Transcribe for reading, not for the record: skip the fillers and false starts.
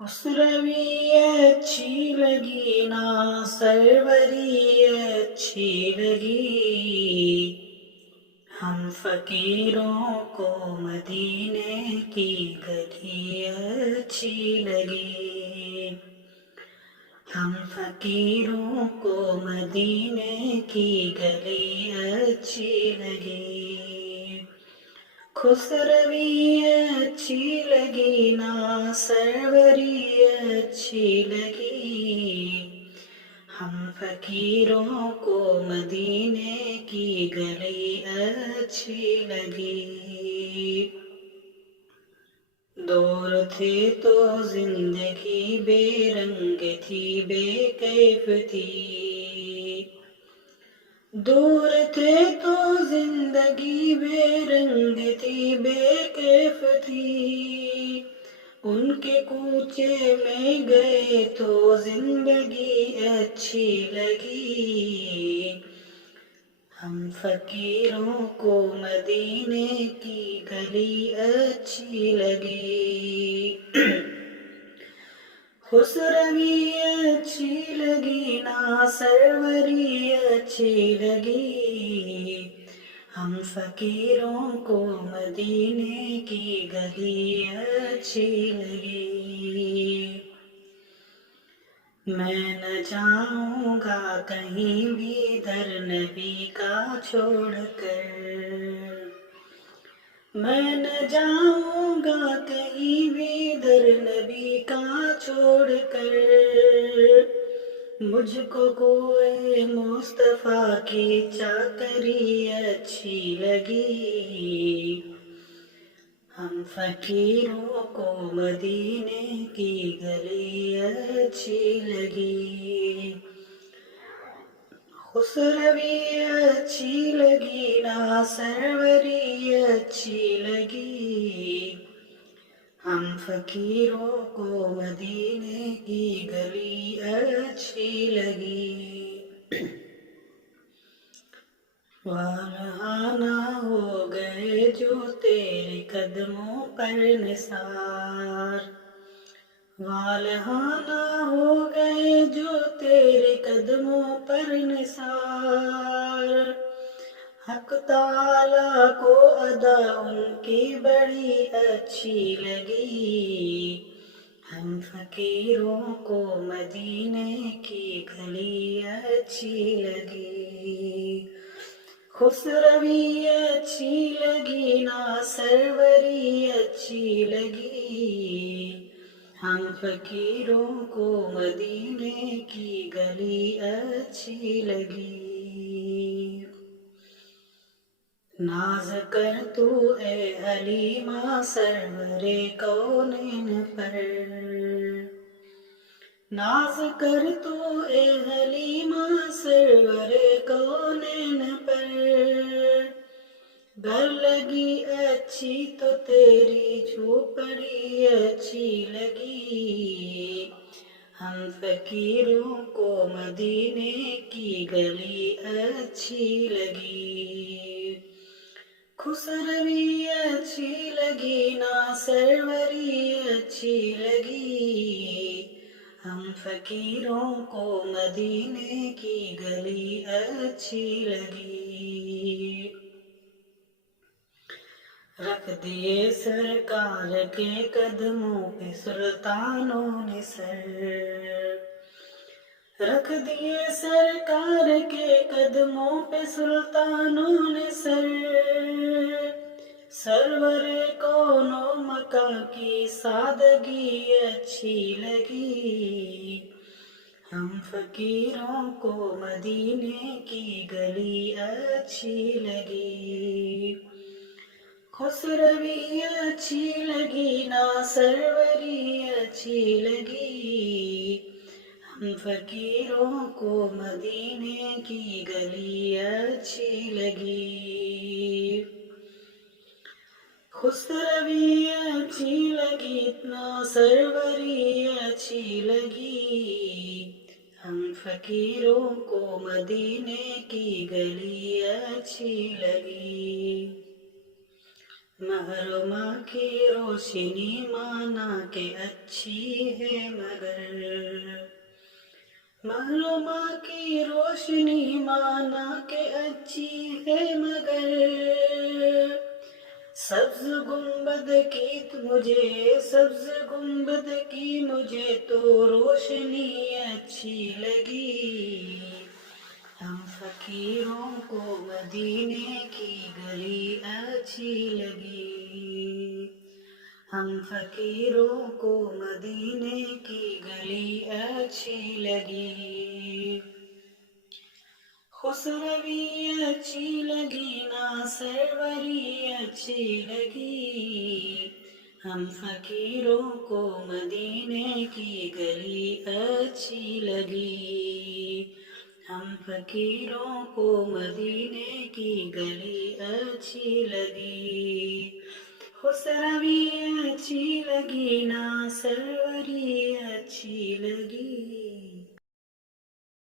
خسروی اچھی لگی نا سروری اچھی لگی، ہم فقیروں کو مدینے کی گلی اچھی لگی، ہم فقیروں کو مدینے کی گلی اچھی لگی، خسروی اچھی لگی نا سروری اچھی لگی، ہم فقیروں کو مدینے کی گلی اچھی لگی، دور تھے تو زندگی بے رنگ تھی بے کیف تھی، دور تھے تو زندگی بے رنگ تھی بے کیف تھی، ان کے کوچے میں گئے تو زندگی اچھی لگی، ہم فقیروں کو مدینے کی گلی اچھی لگی، خسروی اچھی لگی نا سروری اچھی لگی، ہم فقیروں کو مدینے کی گلی اچھی لگی، میں نہ جاؤں گا کہیں بھی در نبی کا چھوڑ کر، میں نہ جاؤں گا کہیں بھی در نبی کا چھوڑ کر، مجھ کو کوئے مصطفیٰ کی چاکری اچھی لگی، ہم فقیروں کو مدینے کی گلی اچھی لگی، خسروی اچھی لگی نا سروری اچھی لگی، ہم فقیروں کو مدینے کی گلی اچھی لگی، والہانہ ہو گئے جو تیرے قدموں پر نثار، والہانہ ہو گئے جو تیرے قدموں پر نثار، حق تعالیٰ کو ادا ان کی بڑی اچھی لگی، ہم فقیروں کو مدینے کی گلی اچھی لگی، خسروی اچھی لگی نا سروری اچھی لگی، ہم فقیروں کو مدینے کی گلی اچھی لگی، ناز کر تو اے حلیمہ سرور کونین پر، ناز کر تو اے حلیمہ سرور کونین پر، گر لگی اچھی تو تیری جھوپڑی اچھی لگی، ہم فقیروں کو مدینے کی گلی اچھی لگی، خسروی اچھی لگی نا سروری اچھی لگی، ہم فقیروں کو مدینے کی گلی اچھی لگی، رکھ دیے سرکار کے قدموں پہ سلطانوں نے سر، رکھ دیے سرکار کے قدموں پہ سلطانوں نے سر، سرور کون و مکان کی سادگی اچھی لگی، ہم فقیروں کو مدینے کی گلی اچھی لگی، خسروی اچھی لگی نا سروری اچھی لگی، ہم فقیروں کو مدینے کی گلی اچھی لگی، خسروی اچھی لگی نا سروری اچھی لگی، ہم فقیروں کو مدینے کی گلی اچھی لگی، محرمہ کی روشنی مانا کہ اچھی ہے مگر، محرمہ کی روشنی مانا کہ اچھی ہے مگر، سبز گنبد کی مجھے تو روشنی اچھی لگی، ہم فقیروں کو مدینے کی گلی اچھی لگی، ہم فقیروں کو مدینے کی گلی اچھی لگی، خسروی اچھی لگی نا سروری اچھی لگی، ہم فقیروں کو مدینے کی گلی اچھی لگی، ہم فقیروں کو مدینے کی گلی اچھی لگی، خسروی اچھی لگی نا سروری اچھی لگی۔